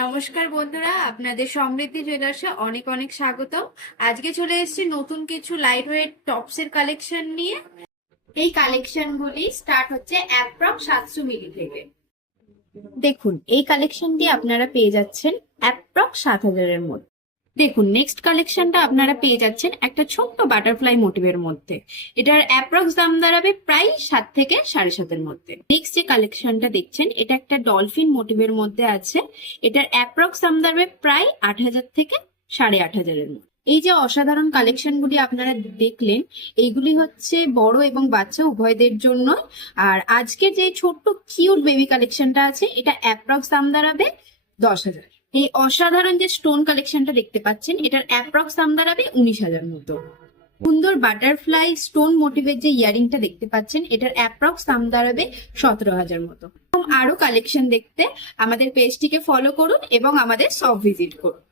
নমস্কার বন্ধুরা, আপনাদের সমৃদ্ধি জুয়েলার্সে অনেক অনেক স্বাগত। আজকে চলে এসেছি নতুন কিছু লাইট ওয়েট টপস এর কালেকশন নিয়ে। এই কালেকশনগুলি স্টার্ট হচ্ছে অ্যাপ্রক্স 700 মিলি থেকে। দেখুন, এই কালেকশন দিয়ে আপনারা পেয়ে যাচ্ছেন অ্যাপ্রক্স 7,000-এর মধ্যে। দেখুন, নেক্সট কালেকশনটা আপনারা পেয়ে যাচ্ছেন একটা ছোট্ট বাটারফ্লাই মোটিভের মধ্যে। এটার অ্যাপ্রক্স দাম দাঁড়াবে প্রায় 7 থেকে 7,500-এর মধ্যে। নেক্সট যে কালেকশনটা দেখছেন, এটা একটা ডলফিন মোটিভের মধ্যে আছে। এটার অ্যাপ্রক্স দাম দাঁড়াবে প্রায় 8,000 থেকে 8,500-এর মধ্যে। এই যে অসাধারণ কালেকশনগুলি আপনারা দেখলেন, এইগুলি হচ্ছে বড় এবং বাচ্চা উভয়দের জন্য। আর আজকের যে ছোট্ট কিউট বেবি কালেকশনটা আছে, এটা অ্যাপ্রক্স দাম দাঁড়াবে 10,000। এই অসাধারণ যে স্টোন কালেকশনটা দেখতে পাচ্ছেন, এটার অ্যাপ্রক্স দাম দাঁড়াবে 19,000 মতো। সুন্দর বাটারফ্লাই স্টোন মোটিভের যে ইয়ারিংটা দেখতে পাচ্ছেন, এটার অ্যাপ্রক্স দাম দাঁড়াবে 17,000 মতো। আরো কালেকশন দেখতে আমাদের পেজটিকে ফলো করুন এবং আমাদের শপ ভিজিট করুন।